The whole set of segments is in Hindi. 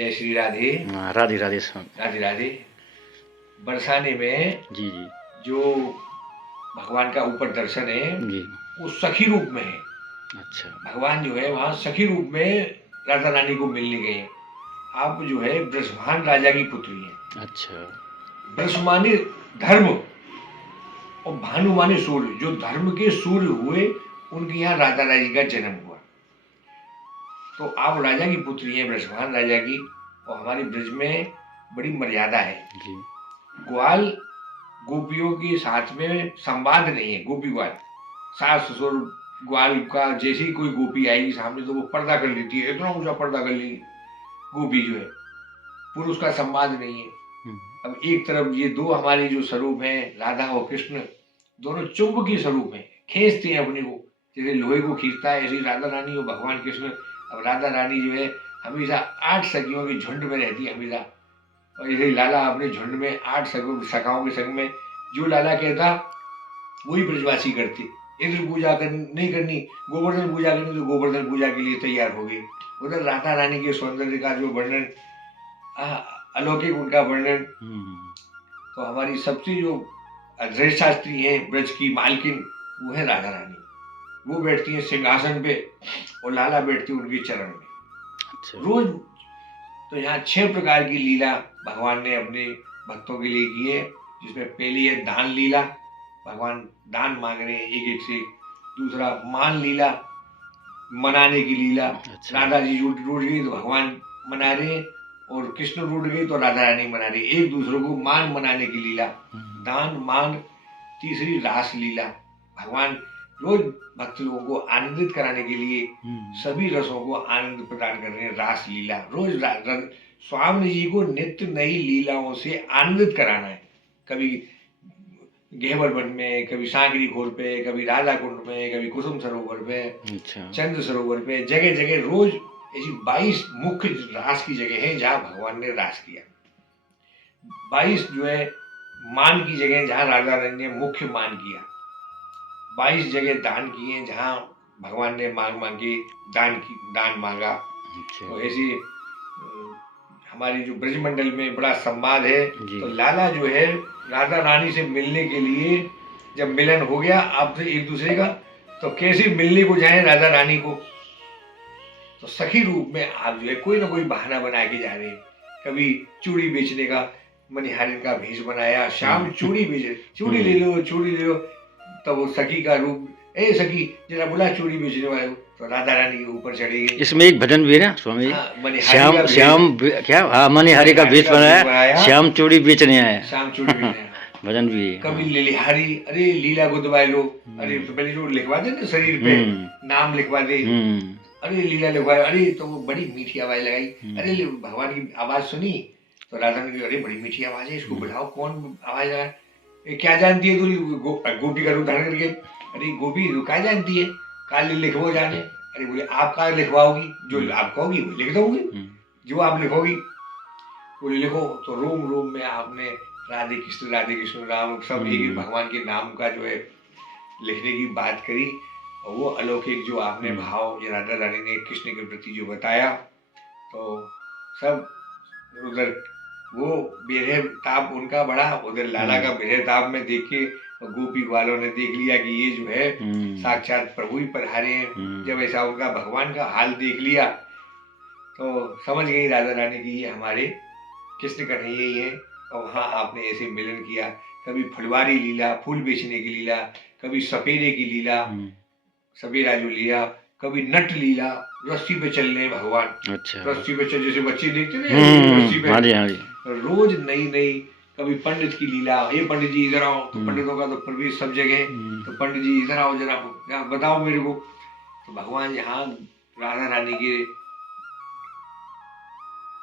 जय श्री राधे। राधे राधे स्वामी। राधे राधे। बरसाने में जी जी जो भगवान का ऊपर दर्शन है जी। वो सखी रूप में है। अच्छा। भगवान जो है वहाँ सखी रूप में राधा रानी को मिलने गए हैं। आप जो है ब्रजभान राजा की पुत्री हैं। अच्छा। ब्रज माने धर्म और भानु माने सूर्य। जो धर्म के सूर्य हुए उनके यहाँ राधा रानी का जन्म हुआ। तो आप राजा की पुत्री हैं, ब्रजभान राजा की, और हमारे ब्रज में बड़ी मर्यादा है जी। ग्वाल गोपियों के साथ में संवाद नहीं है। गोपी ग्वाल सास ससुर ग्वाल का जैसे ही कोई गोपी आएगी सामने तो वो पर्दा कर लेती है, इतना ऊंचा पर्दा कर लेगी गोपी जो है। पुरुष का संवाद नहीं है। अब एक तरफ ये दो हमारे जो स्वरूप हैं राधा और कृष्ण, दोनों चुंबकीय स्वरूप हैं, खींचते हैं अपने को, जैसे लोहे को खींचता है ऐसे ही राधा रानी और भगवान कृष्ण। अब राधा रानी जो है हमेशा 8 सखियों के झुंड में रहती है हमेशा, और जैसे लाला अपने झुंड में 8 सखाओं के संग में जो लाला कहता वही ब्रजवासी करते। इंद्र पूजा नहीं करनी, गोवर्धन पूजा करनी तो गोवर्धन पूजा के लिए तैयार हो गई। उधर राधा रानी के सौंदर्य का जो वर्णन, अलौकिक उनका वर्णन। तो हमारी सबसे जो शास्त्री है ब्रज की मालकिन वो है राधा रानी। वो बैठती है सिंहासन पे और लाला बैठती है उनके चरण में। अच्छा। रोज तो यहाँ 6 प्रकार की लीला भगवान ने अपने भक्तों के लिए की है, जिसमें पहली है दान लीला। भगवान दान मांग रहे हैं एक एक से। दूसरा मान लीला, मनाने की लीला। अच्छा। राधा जी रूठ गई तो भगवान मना रहे हैं, और कृष्ण रूठ गई तो राधा रानी मना रही है। एक दूसरे को मान मनाने की लीला, दान मान। तीसरी रास लीला। भगवान रोज भक्त लोगों को आनंदित कराने के लिए सभी रसों को आनंद प्रदान कर रहे हैं। रास लीला रोज स्वामी जी को नित्य नई लीलाओं से आनंदित कराना है। कभी घेवर वन में, कभी सांकरी घोर पे, कभी राधा कुंड में, कभी कुसुम सरोवर पे, अच्छा। चंद्र सरोवर पे, जगह जगह रोज ऐसी 22 मुख्य रास की जगह है जहाँ भगवान ने रास किया। 22 जो है मान की जगह जहाँ राधा रानी ने मुख्य मान किया। 22 जगह दान किए जहाँ भगवान ने मांग मांगी दान मांगा। तो ऐसे हमारी जो ब्रजमंडल में बड़ा संवाद है। तो लाला जो है राधा रानी से मिलने के लिए जब मिलन हो गया आपसे एक दूसरे का, तो कैसे मिलने को जाए राधा रानी को, तो सखी रूप में आप जो है कोई ना कोई बहाना बना के जा रहे हैं। कभी चूड़ी बेचने का मनिहारिन का भेष बनाया, शाम चूड़ी बेचे, चूड़ी ले लो चूड़ी ले लो। तो वो सखी का रूप, ए सखी जरा बुला चूड़ी बेचने वाले को, तो राधा रानी के ऊपर चढ़ी गई। इसमें एक भजन भी है ना स्वामी। श्याम श्याम क्या, हाँ मनिहारी का भेष बनाया, श्याम चूड़ी बेचने आया। श्याम चूड़ी बेचने आया भजन भी है। कभी लिलिहारी, अरे लीला को दबाए लो, अरे तो पहले जो लिखवा दे ना शरीर पे नाम लिखवा दे, अरे लीला लिखवाए, अरे तो वो बड़ी मीठी आवाज लगाई, अरे भगवान की आवाज सुनी तो राधा ने, अरे बड़ी मीठी आवाज है, इसको बुलाओ, कौन आवाज लगाए, क्या जानती है तू, गोपी का रूप धारण करके, अरे गोपी तो क्या जानती है, काल लिखवाओ जाने। अरे बोले आप क्या लिखवाओगी, जो आप कहोगी वो लिख दूंगी, जो आप लिखोगी बोले लिखो। तो रोम रोम में आपने राधे कृष्ण राम सब एक भगवान के नाम का जो है लिखने की बात करी। और वो अलौकिक जो आपने भाव ये राधा रानी ने कृष्ण के प्रति जो बताया, तो सब उधर वो बेरह ताप उनका बढ़ा, उधर लाला का बेरह ताप में देख के गोपी वालों ने देख लिया कि ये जो है साक्षात प्रभु ही पधारे हैं। जब ऐसा उनका भगवान का हाल देख लिया तो समझ गई राधा रानी की ये हमारे कृष्ण कन्हैया ही है। और वहाँ आपने ऐसे मिलन किया, कभी फुलवारी लीला, फूल बेचने की लीला, कभी सपेरे की लीला, सपेरा जो लीला, कभी नट लीला, रस्सी पे चलने भगवान। अच्छा। रस्सी पे चल, जैसे बच्चे देखते ना रस्सी पे, रोज नई नई। कभी पंडित की लीला, ये पंडित जी इधर आओ, तो पंडितों का तो प्रवेश सब जगह, तो पंडित जी इधर आओ जरा बताओ मेरे को। तो भगवान यहाँ राधा रानी के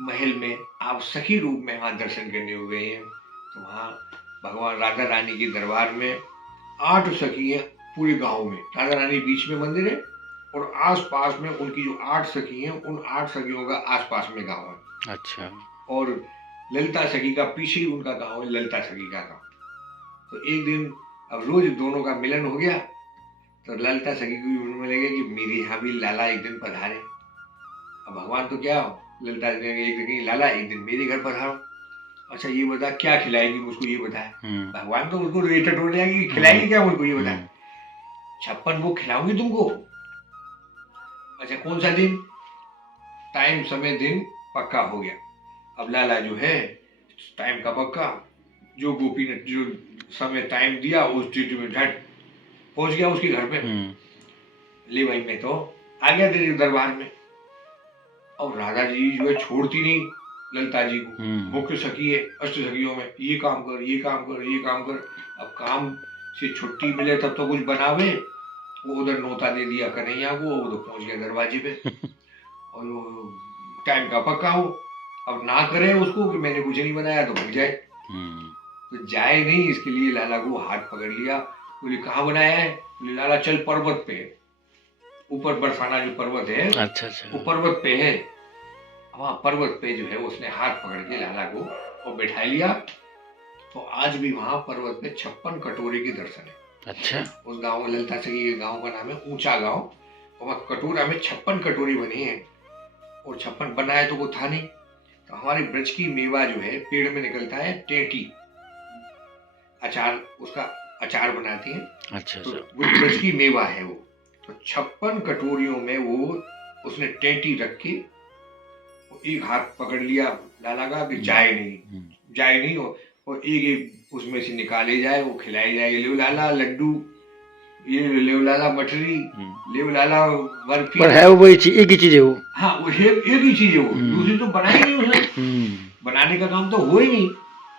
महल में आप सखी रूप में वहां दर्शन करने हो गए हैं। तो वहां भगवान राधा रानी के दरबार में 8 सखी हैं पूरे गांव में। राधा रानी बीच में मंदिर है और आसपास में उनकी जो 8 सखी हैं, उन 8 सखियों का आसपास में गांव है। अच्छा। और ललिता सखी का पीछे ही उनका गांव है, ललिता सखी का गांव। तो एक दिन अब रोज दोनों का मिलन हो गया, तो ललिता सखी को भी मन में लगे कि मेरे यहाँ भी लाला एक दिन पधारे। अब भगवान तो क्या ललिता जी ने एक दिन कही, लाला एक दिन मेरे घर पधारो। अच्छा ये बता क्या खिलाएगी मुझको, ये बताए। भगवान तो उसको रेटा टोट जाएगी, खिलाएगी क्या मुझको, ये बताए। 56 भोग खिलाऊंगी तुमको। अच्छा कौन सा दिन, टाइम समय दिन पक्का हो गया। अब लाला जो है टाइम का पक्का, जो गोपी ने जो समय टाइम दिया उस चीज में झट पहुंच गया उसके घर पे। ले भाई मैं तो आ गया तेरे दरबार में। और राधा जी जो है छोड़ती नहीं ललिता जी को, मुख्य सखी है अष्ट सखियों में, ये काम कर ये काम कर ये काम कर। अब काम से छुट्टी मिले तब तो कुछ बनावे, वो उधर नोता दे दिया कन्हैया को, वो उधर पहुंच गया दरवाजे पे। और वो टाइम का पक्का हो, अब ना करे उसको कि मैंने कुछ नहीं बनाया तो भाग जाए। तो जाए नहीं, इसके लिए लाला को हाथ पकड़ लिया। बोले कहाँ बनाया है, बोले लाला चल पर्वत पे, ऊपर बरसाना जो पर्वत है, अच्छा वो पर्वत पे है। वहाँ पर्वत पे जो है उसने हाथ पकड़ के लाला को और बैठा लिया। तो आज भी वहाँ पर्वत पे 56 कटोरे के दर्शन है। अच्छा, उस गांव में ललिता सखी के गांव का नाम है ऊंचा गांव। वहाँ कटोरा में 56 कटोरे बने हैं, और 56 बनाया तो वो था नहीं। तो हमारे ब्रज की मेवा जो है पेड़ में निकलता है, टेटी अचार, उसका अचार बनाती है। अच्छा, तो वो ब्रज की मेवा है वो। तो 56 कटोरियों में वो उसने टेटी रख के एक हाथ पकड़ लिया लाला का कि जाए नहीं, और एक एक उसमें से निकाले जाए, वो खिलाई जाए। ले लाला लड्डू, ये ले लाला मठरी, ले लाला बर्फी। पर है वो वही चीज, एक ही चीज है वो। हाँ वो एक ही चीज है वो, दूसरी तो बनाई नहीं उसने। बनाने का काम तो हुआ ही नहीं।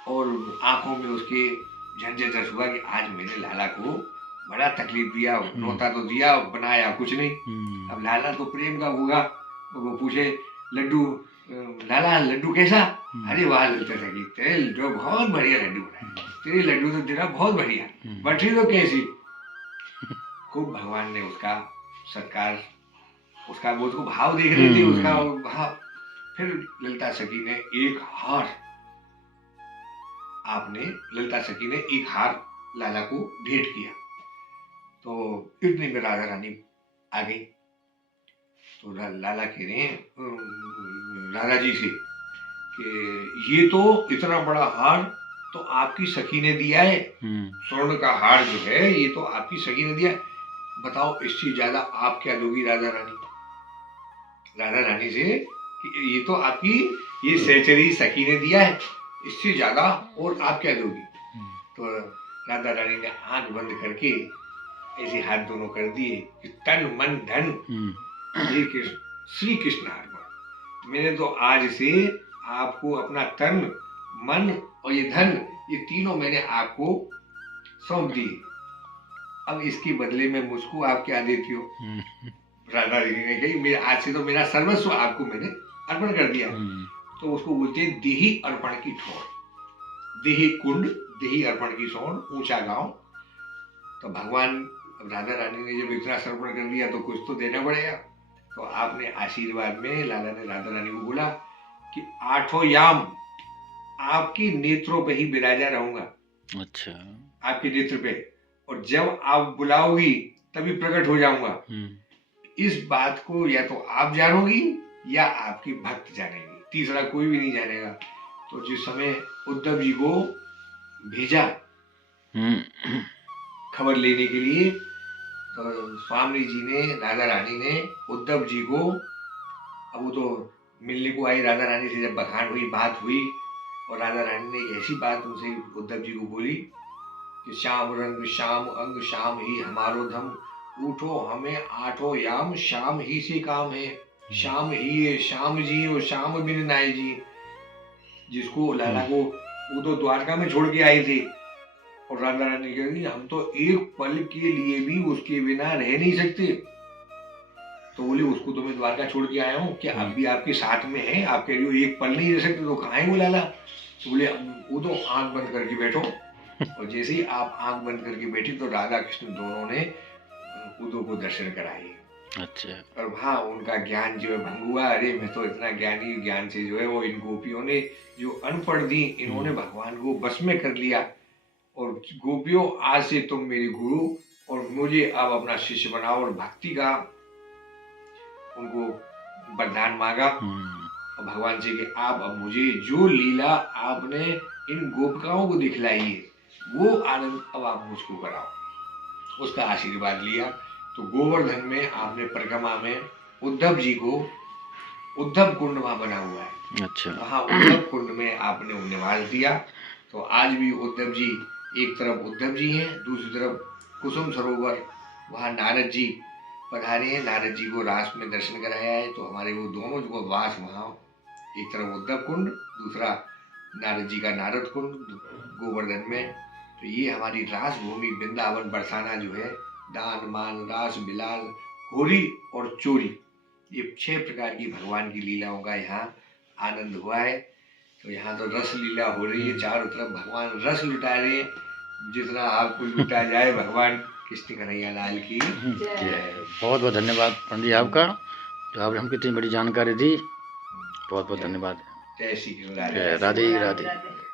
और आंखों में उसके झंझट हुआ कि आज मैंने लाला को बड़ा तकलीफ दिया, नोता तो दिया, बनाया कुछ नहीं। अब लाला तो प्रेम का होगा, वो पूछे लड्डू, लाला लड्डू कैसा? अरे वाह ललिता सखी, तेरे लड्डू बहुत बढ़िया लड्डू बनाए, तेरे लड्डू तो तेरा बहुत बढ़िया, बटरी तो कैसी? खूब भगवान ने उसका सत्कार, उसका वो उसको भाव देख रहे थे, उसका भाव। फिर ललिता सखी ने एक हार, आपने ललिता सखी ने एक हार लाला को भेंट किया। तो इतने में राधा रानी आ गई। तो लाला कह रहे हैं राधा जी से कि ये तो इतना बड़ा हार तो आपकी सखी ने दिया है, स्वर्ण का हार जो है ये तो आपकी सखी ने दिया है, बताओ इससे ज्यादा आप क्या दोगी राधा रानी से कि ये तो आपकी ये सहचरी सखी ने दिया है, इससे ज्यादा और आप क्या दोगी? तो राधा रानी ने आंख बंद करके ऐसे हाथ दोनों कर दिए कि तन मन धन श्री कृष्ण अर्पण। मैंने तो आज से आपको अपना तन मन और ये धन, ये तीनों मैंने आपको सौंप दिए। अब इसके बदले में मुझको आप क्या देती हो? राधा जी ने कही आज से तो मेरा सर्वस्व आपको मैंने अर्पण कर दिया। तो उसको बोलते हैं देही अर्पण की ठोर, देही कुंड देही अर्पण की सोन, ऊंचा गांव। तो भगवान राधा रानी ने जब इतना समर्पण कर दिया तो कुछ तो देना पड़ेगा। तो आपने आशीर्वाद में लाला ने राधा रानी को बोला कि 8 याम आपकी नेत्रों पे ही विराजा रहूंगा। अच्छा, आपके नेत्र पे, और जब आप बुलाओगी तभी प्रकट हो जाऊंगा। इस बात को या तो आप जानोगी या आपकी भक्त जानेगी, तीसरा कोई भी नहीं जानेगा। तो जिस समय उद्धव जी को भेजा खबर लेने के लिए, तो स्वामी जी ने, राधा रानी ने उद्धव जी को, अब वो तो मिलने को आई राधा रानी से, जब बखान हुई बात हुई, और राधा रानी ने ऐसी बात उनसे उद्धव जी को बोली कि श्याम रंग श्याम अंग श्याम ही हमारो धम, उठो हमें 8 याम श्याम ही से काम है, श्याम ही है श्याम जी और श्याम बिन नाय जी। जिसको लाला को वो तो द्वारका में छोड़ के आए थे, और राधा रानी कह रही हम तो एक पल के लिए भी उसके बिना रह नहीं सकते। तो बोले उसको तो मैं द्वारका छोड़ के आया हूँ, क्या अब भी आपके साथ में है, आप कह रही हो एक पल नहीं रह सकते, तो कहाँ है वो लाला? तो बोले वो तो आंख बंद करके बैठो। और जैसे ही आप आंख बंद करके बैठी तो राधा कृष्ण दोनों ने उद्धव को दर्शन कराए। अच्छा, और वहाँ उनका ज्ञान जो है भंग हुआ। अरे मैं तो इतना ज्ञानी, ज्ञान से जो है वो इन गोपियों ने जो अनपढ़ दी, इन्होंने भगवान को बस में कर लिया। और गोपियों आज से तुम मेरी गुरु और मुझे अब अपना शिष्य बनाओ, और भक्ति का उनको वरदान मांगा। भगवान से कि आप अब मुझे जो लीला आपने इन गोपिकाओं को दिखलाई है वो आनंद अब आप मुझको कराओ। उसका आशीर्वाद लिया। तो गोवर्धन में आपने परिक्रमा में उद्धव जी को, उद्धव कुंड वहाँ बना हुआ है, अच्छा। वहाँ उद्धव कुंड में आपने उन्हें निवास दिया। तो आज भी उद्धव जी, एक तरफ उद्धव जी हैं, दूसरी तरफ कुसुम सरोवर, वहाँ नारद जी पधारे हैं, नारद जी को रास में दर्शन कराया है। तो हमारे वो दोनों जो वास वहाँ, एक तरफ उद्धव कुंड, दूसरा नारद जी का नारद कुंड गोवर्धन में। तो ये हमारी रास भूमि वृंदावन बरसाना जो है, दान मान रास बिलाल होरी और चोरी, ये 6 प्रकार की भगवान की लीलाओं का यहाँ आनंद हुआ है। तो यहाँ तो रस लीला हो रही है, चारों तरफ भगवान रस लुटा रहे हैं, जितना आपको लुटा जाए। भगवान कृष्ण कन्हैया लाल की जय। बहुत बहुत धन्यवाद पंडित जी आपका, जो आपने हमको इतनी बड़ी जानकारी दी। बहुत बहुत धन्यवाद। जय श्री कृष्ण। राधे राधे।